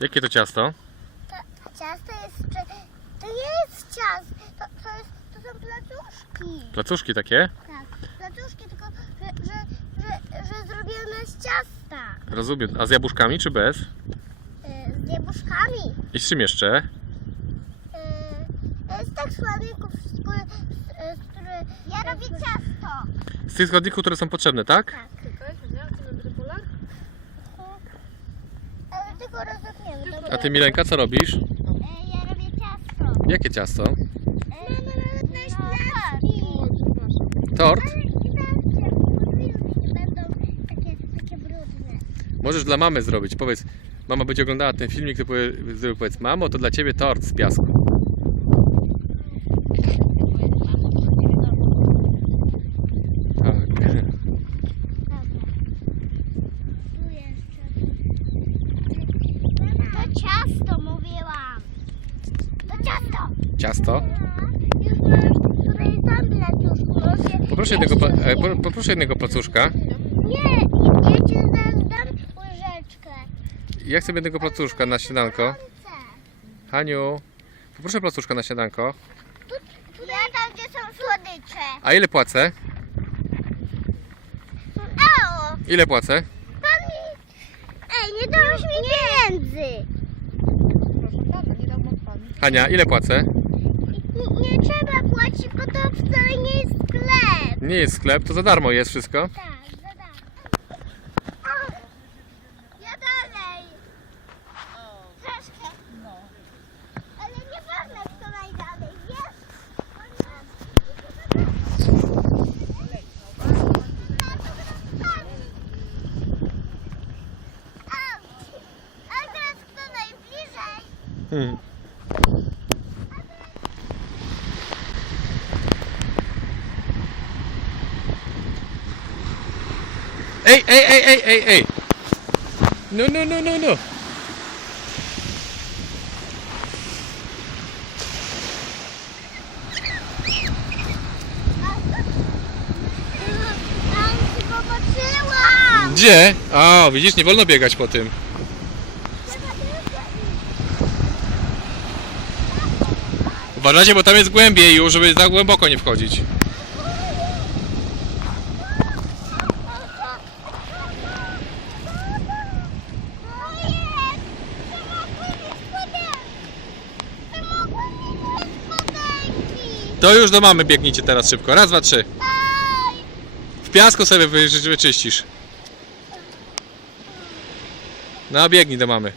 Jakie to ciasto? To ciasto jest... To jest ciasto. To, to, jest, to są placuszki. Placuszki takie? Tak, placuszki, tylko że, że, że, że zrobione z ciasta. Rozumiem. A z jabłuszkami czy bez? Y, Z jabłuszkami. I z czym jeszcze? Y, Z tak słoników, z z. Ja robię ciasto. Z tych składników, które są potrzebne, tak? Tak. Czekaj, nie? A co bierze Polak? Ale tylko rozepniemy. Dobra. A ty Milenka co robisz? Y, Ja robię ciasto. Jakie ciasto? Mamy różne śledzki. Oj, przepraszam. Tort? Ale nie będą takie, takie brudne. Możesz dla mamy zrobić. Powiedz, mama będzie oglądała ten filmik, to powie, powiedz, mamo, to dla ciebie tort z piasku. Tak. Tu jeszcze. To ciasto mówiłam. To ciasto. Ciasto? Już masz tutaj tam placuszku. Może Poproszę jednego, e, po- poproszę jednego placuszka. Nie, ja ci dam, dam łyżeczkę. Ja chcę jednego placuszka na śniadanko. Haniu, poproszę placuszka na śniadanko. Tu, tutaj tam, gdzie są słodycze. A ile płacę? Ało, Ile płacę? pan mi... Ej, nie dałeś mi pieniędzy. Proszę pana, nie dam od pani. Hania, ile płacę? Nie, nie trzeba płacić, bo to wcale nie jest sklep. Nie jest sklep, to za darmo jest wszystko. Tak, za darmo. A, Ja dalej. Troszkę. Ale nieważne, kto najdalej, wiesz? Auć. A teraz kto najbliżej? Hmm. Ej, ej, ej, ej, ej, ej! No, no, no, no, no! Tam ci popatrzyłam. Gdzie? A, widzisz, nie wolno biegać po tym. Uważajcie, bo tam jest głębiej już, żeby za głęboko nie wchodzić. To już do mamy biegnijcie teraz szybko. Raz, dwa, trzy. W piasku sobie wy- wyczyścisz. No, biegnij do mamy.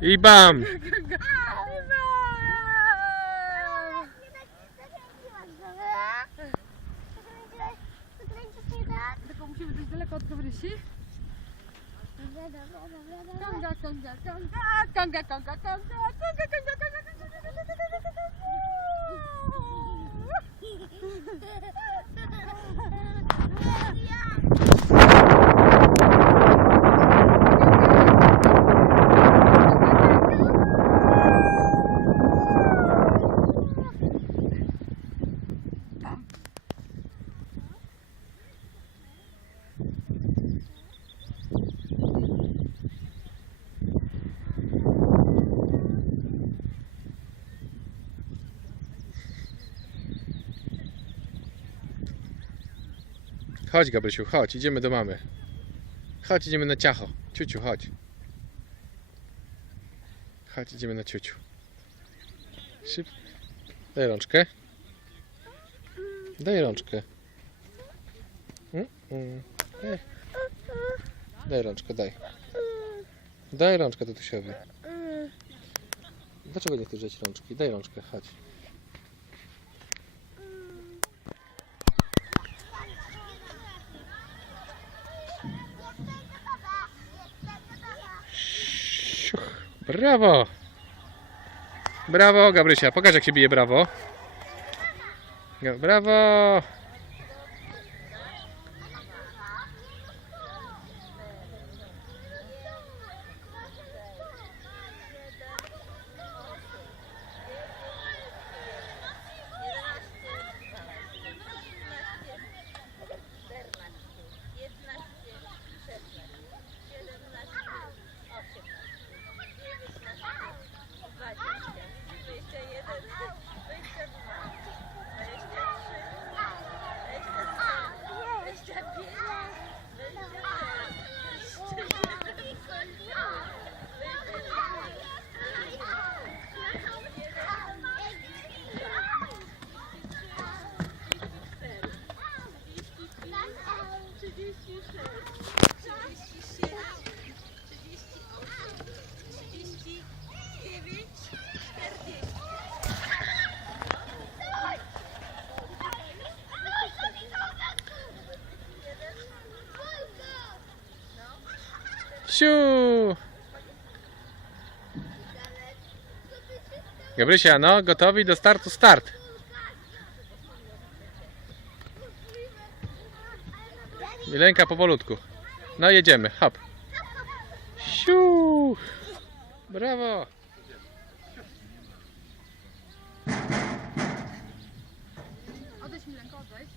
I bam! Tylko musimy być daleko od kamerysi. Kanga, kanga, kanga. Kanga, kanga, kanga. Kanga, kanga, kanga, kanga, kanga, kanga, kanga. Chodź, Gabrysiu, chodź, idziemy do mamy. Chodź, idziemy na ciacho. Ciuciu, chodź. Chodź, idziemy na ciuciu. Szyb... Daj rączkę. Daj rączkę. Mm, mm. Daj. Daj rączkę, daj. Daj rączkę tatusiowi. Dlaczego nie chcesz rączki? Daj rączkę, chodź. Brawo! Brawo, Gabrysia. Pokaż jak się bije brawo. Brawo! Siu! Gabrysia, no, gotowi do startu, start. Milenka powolutku. No jedziemy, hop. Siu! Brawo! Odejdź Milenko, odejdź.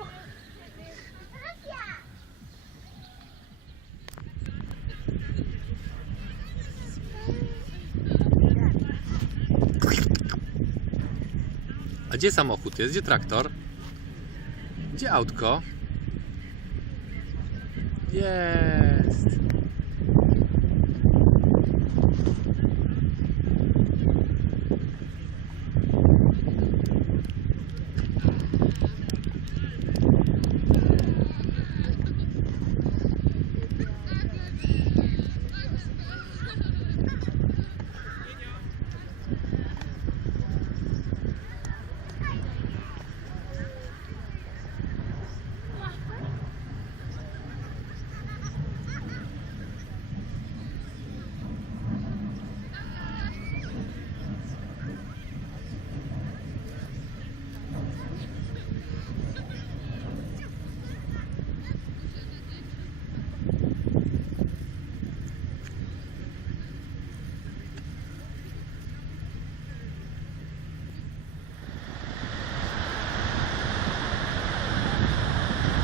A gdzie samochód jest? Gdzie traktor? Gdzie autko? Jest!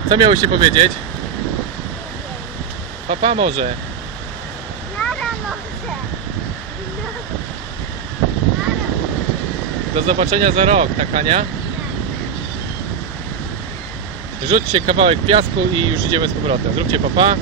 Co miałeś się powiedzieć? Papa może. Nara może. Do zobaczenia za rok, tak Ania? Rzućcie kawałek piasku i już idziemy z powrotem. Zróbcie papa.